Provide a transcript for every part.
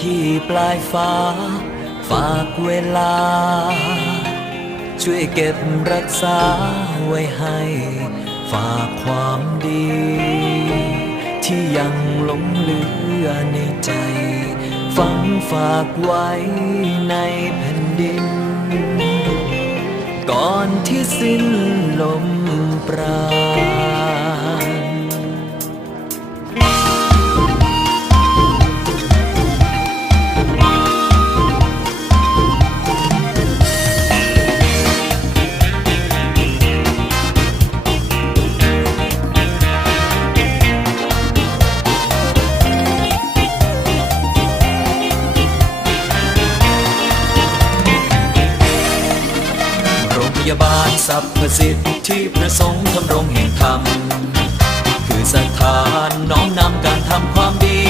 ที่ปลายฟ้า ฝากเวลา ช่วยเก็บรักษาไว้ให้ ฝากความดี ที่ยังหลงเหลือในใจ ฝังฝากไว้ในแผ่นดิน ก่อนที่สิ้นลมปรา สรรพสิทธิประสงค์ทำรงแห่งธรรม คือสถานน้อมนำการทำความดี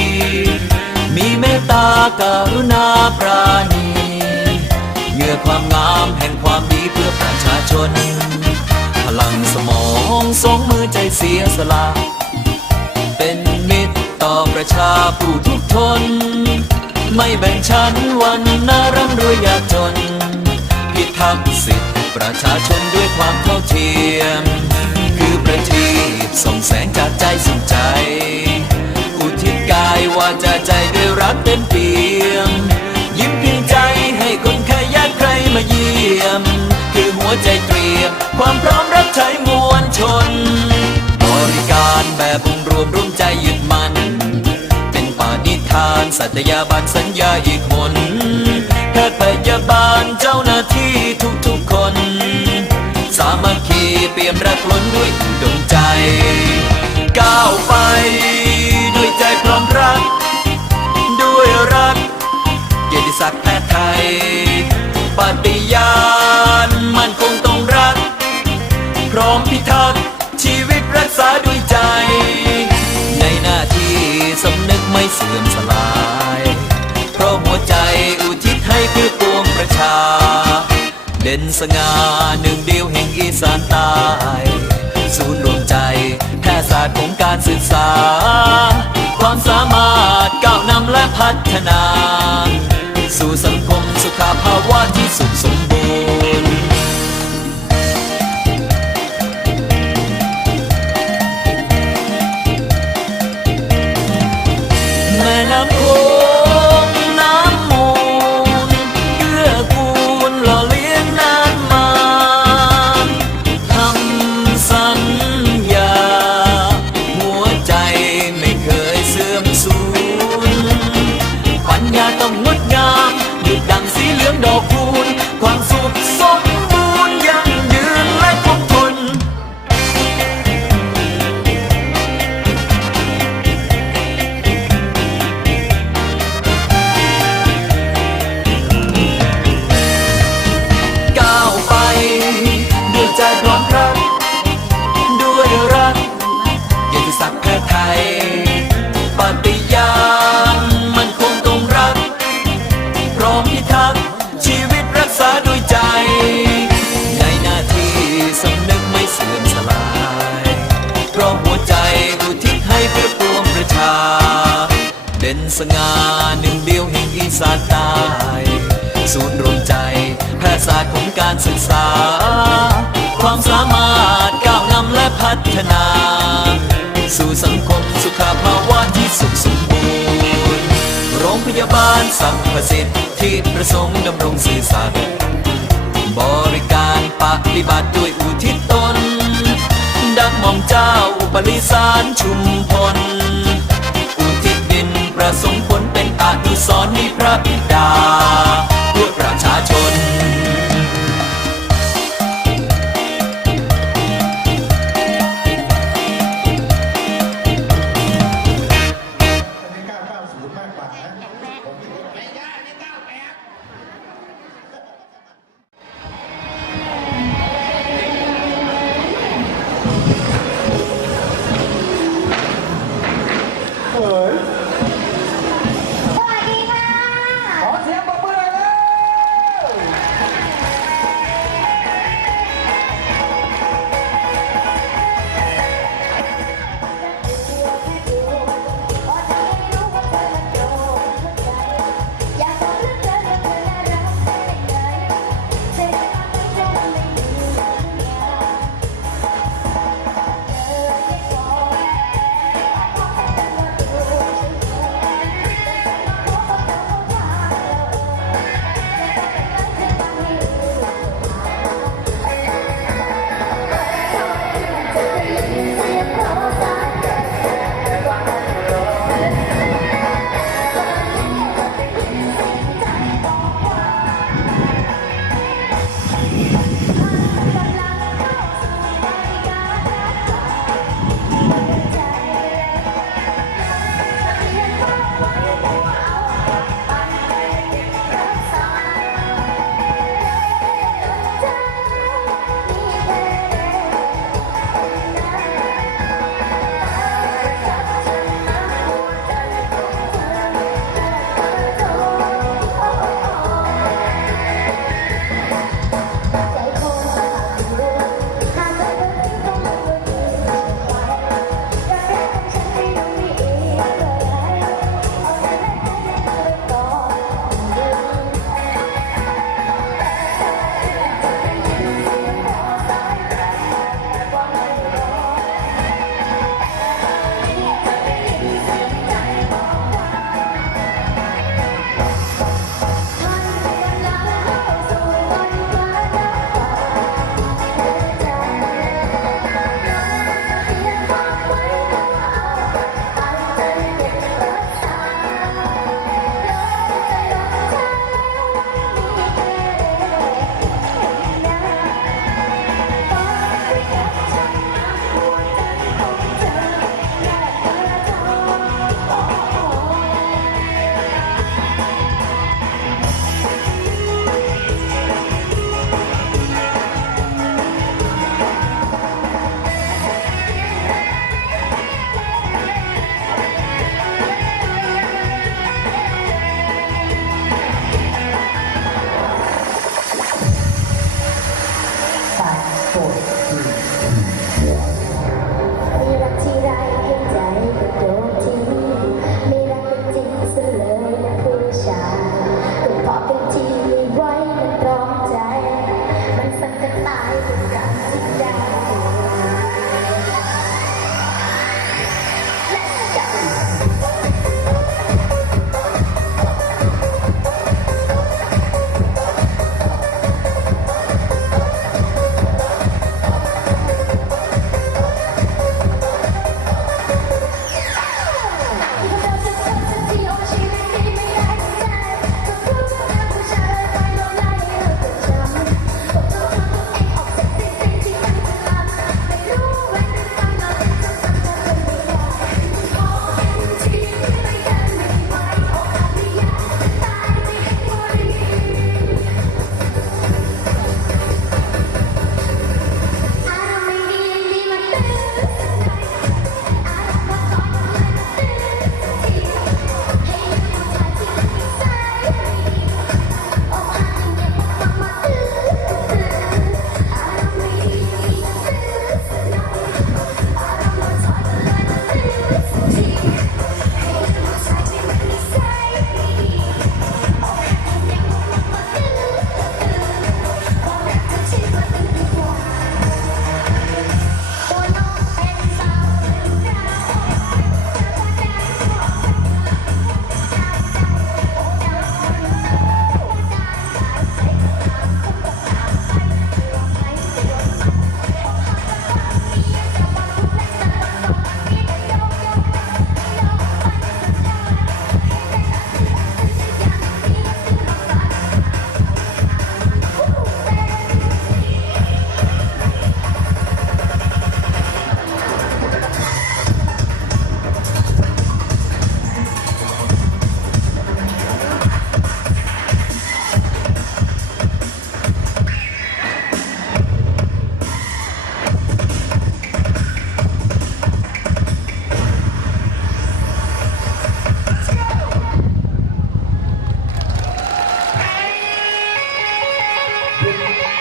มีเมตตาการุณาปราณีเหงื่อความงามแห่งความดีเพื่อประชาชน พลังสมองสองมือใจเสียสละ เป็นมิตรต่อประชาผู้ทุกทน ไม่แบ่งชั้นวันนาร่ำรวยยากจน พิทักษ์สิทธิ ประชาชนด้วยความเท่าเทียม คือประทีปส่องแสงจากใจสู่ใจ อุทิศกายวาจาใจด้วยรักเต็มเปี่ยมยิ้มเพียงใจให้คนขยากใครมาเยี่ยม คือหัวใจเตรียม ความพร้อมรับใช้มวลชน บริการแบบองรวมร่วมใจยึดมัน เป็นปาณิธาน สัตยาบันสัญญาอีกหนแพทย์พยาบาลเจ้าหน้าที่ เปี่ยมรักล้นด้วยอุดมใจ ก้าวไป ด้วยใจพร้อมรัก ด้วยรัก เกียรติศักดิ์แพทย์ไทย ปฏิญาณมันคงต้องรัก พร้อมพิทักษ์ชีวิตรักษาด้วยใจ ในหน้าที่สำนึกไม่เสื่อมสลาย เพราะหัวใจอุทิศให้เพื่อปวงประชา เด่นสง่าหนึ่งาสของการศึกษา ความสามารถก้าวนำและพัฒนา สู่สังคมสุขภาวะที่สุขสมบูรณ์โรงพยาบาลสรรพสิทธิ์ที่ประสงค์ดำรงสื่อสัตย์บริการปฏิบัติด้วยอุทิศตน ดังหม่อมเจ้าอุปริสารชุมพล อุทิศดินประสงค์ผลเป็นอนุสรณ์ให้พระบิดา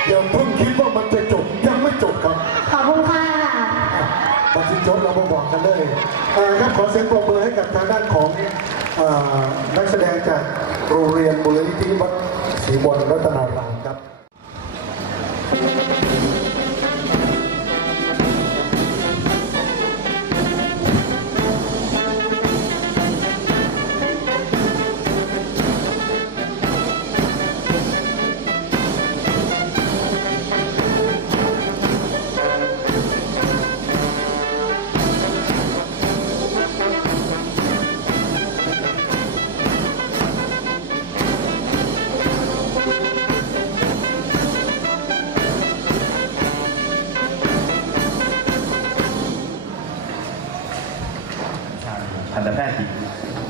อย่าเพิ่งคิดว่ามันจะจบยังไม่จบครับขอบคุณค่ะตัดสินชนเรามาบอกกันเลยครับขอเสียงปรบมือให้กับทางด้านของอนักแสดงจากโรงเรียนบุรณิธิวัดศรีบุญรัตนารามครับ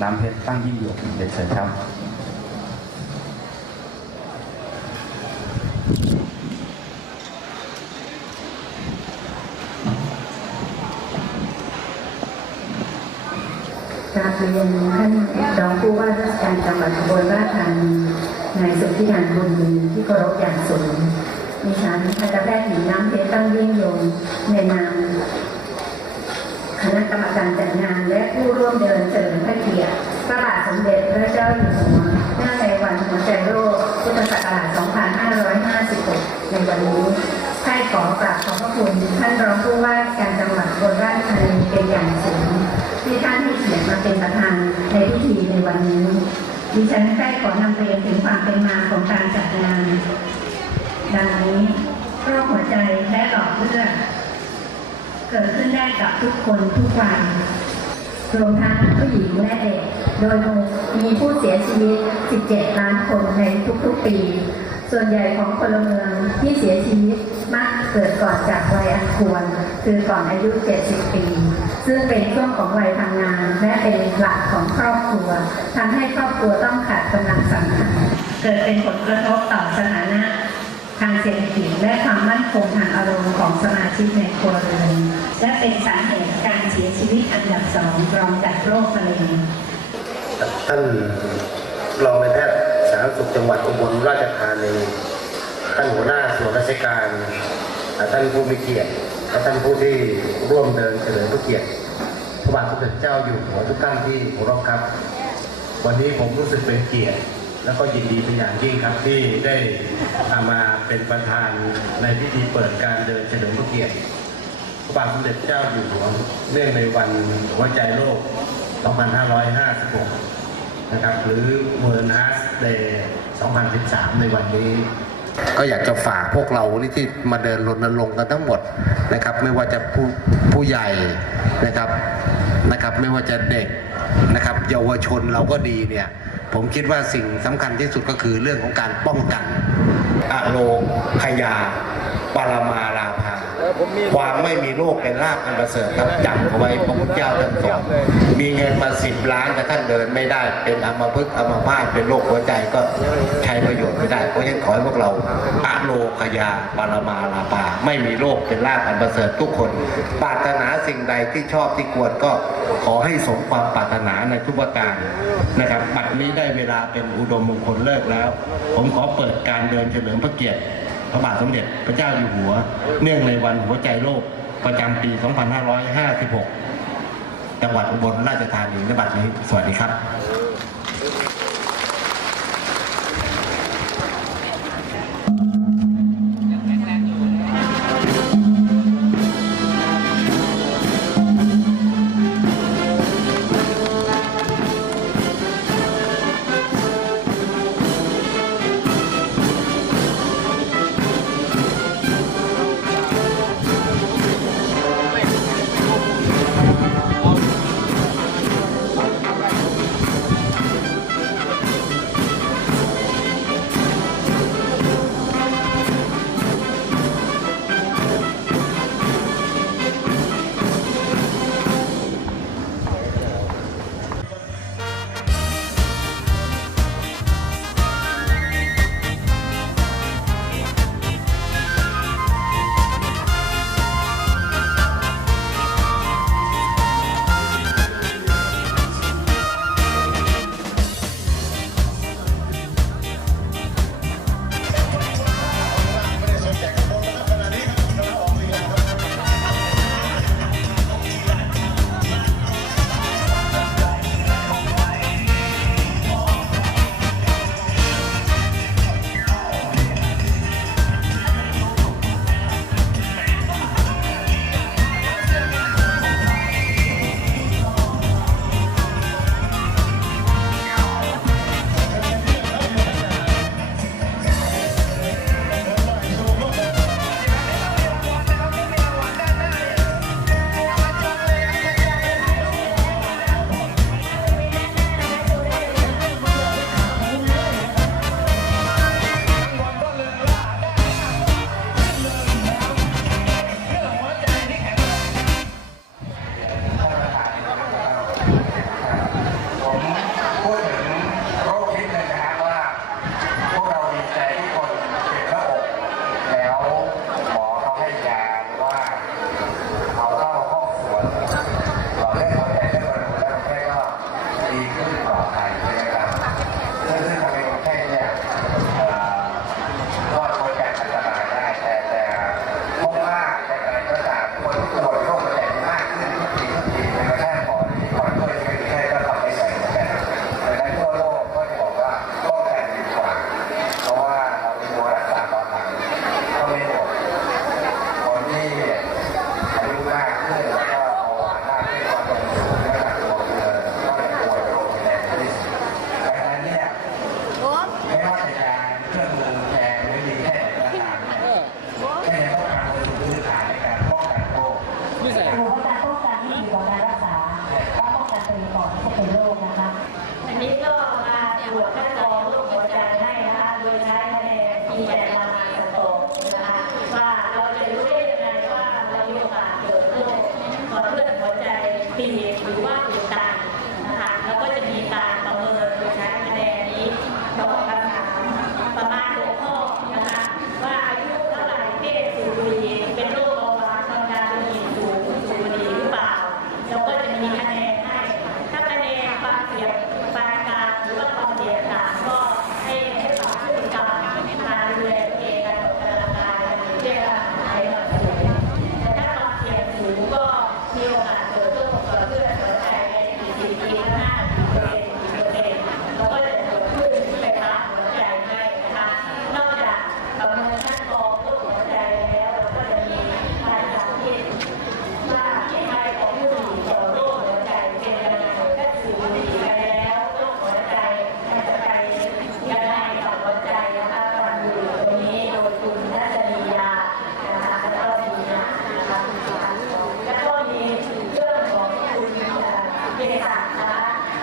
น้ำเพชรตั้งยิ่งยงเด็กเชิญครับกราบเรียนท่านรองผู้ว่าราชการจังหวัดอุบลราชธานีนายสุทธินันบุญมีที่เคารพอย่างสูงดิฉันทันตแพทย์หญิงน้ำเพชรตั้งยิ่งยงในนาม การจัดงานและผู้ร่วมเดินเฉลิมพระเกียรติพระบาทสมเด็จพระเจ้าอยู่หัวเนื่องในวันหัวใจโลกพุทธศักราช 2556 ในวันนี้ให้ขอกราบขอบพระคุณท่านรองผู้ว่าการจังหวัดบลราชธานีเป็นอย่างสูงที่ท่านให้เกียรติมาเป็นประธานในพิธีในวันนี้ ดิฉันได้ขอนำเรียนถึงความเป็นมาของการจัดงาน ดังนี้โรคหัวใจและหลอดเลือด เกิดขึ้นได้กับทุกคนทุกวัยรวมทั้งผู้หญิงและเด็ก โดยมีผู้เสียชีวิต 17 ล้านคนในทุกๆปี ส่วนใหญ่ของพลเมืองที่เสียชีวิตมักเกิดก่อนจากวัยอันควร คือก่อนอายุ 70 ปี ซึ่งเป็นช่วงของวัยทำงาน และเป็นหลักของครอบครัวทำให้ครอบครัวต้องขาดกำลังสังหารเกิดเป็นผลกระทบต่อสถานะ ทางเศรษฐกิจและความมั่นคงทางอารมณ์ของสมาชิกในครัวเรือนและเป็นสาเหตุการเสียชีวิตอันดับสองรองจากโรคมะเร็งท่านรองนแพทย์สาธารณสุขจังหวัดอุบลราชธานีท่านหัวหน้าส่วนราชการ ท่านผู้มีเกียรติและท่านผู้ที่ร่วมเดินเฉลิมพระเกียรติพระบาทสมเด็จเจ้าอยู่หัวทุกท่านที่เคารพครับ วันนี้ผมรู้สึกเป็นเกียรติ แล้วก็ยินดีเป็นอย่างยิ่งครับที่ได้มาเป็นประธานในพิธีเปิดการเดินเฉลิมพระเกียรติพระบาทสมเด็จเจ้าอยู่หัวเนื่องในวันหัวใจโลก 2556 นะครับ หรือ World Heart Day 2013 ในวันนี้ก็อยากจะฝากพวกเรานี่ที่มาเดินรณรงค์กันทั้งหมดนะครับ ไม่ว่าจะผู้ผู้ใหญ่นะครับนะครับ ไม่ว่าจะเด็กนะครับ เยาวชนเราก็ดีเนี่ย ผมคิดว่าสิ่งสำคัญที่สุดก็คือเรื่องของการป้องกันอโลพยาปรมาราภา ความไม่มีโรคเป็นลาภอันประเสริฐครับจำเอาไว้พระพุทธเจ้าท่านสอนมีเงินมาสิบล้านแต่ท่านเดินไม่ได้ เป็นอัมพฤกษ์อัมพาตเป็นโรคหัวใจก็ใช้ประโยชน์ไม่ได้ เพราะฉะนั้นขอให้พวกเราอะโลคยาปรมาลาภาไม่มีโรคเป็นลาภอันประเสริฐทุกคน ปรารถนาสิ่งใดที่ชอบที่ควรก็ขอให้สมความปรารถนาในทุกประการนะครับบัดนี้ได้เวลาเป็นอุดมมงคลเลิกแล้ว ผมขอเปิดการเดินเฉลิมพระเกียรติ พระบาทสมเด็จพระเจ้าอยู่หัว เนื่องในวันหัวใจโลกประจำปี 2556 จังหวัดอุบลราชธานีในบัดนี้ สวัสดีครับ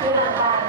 Yeah.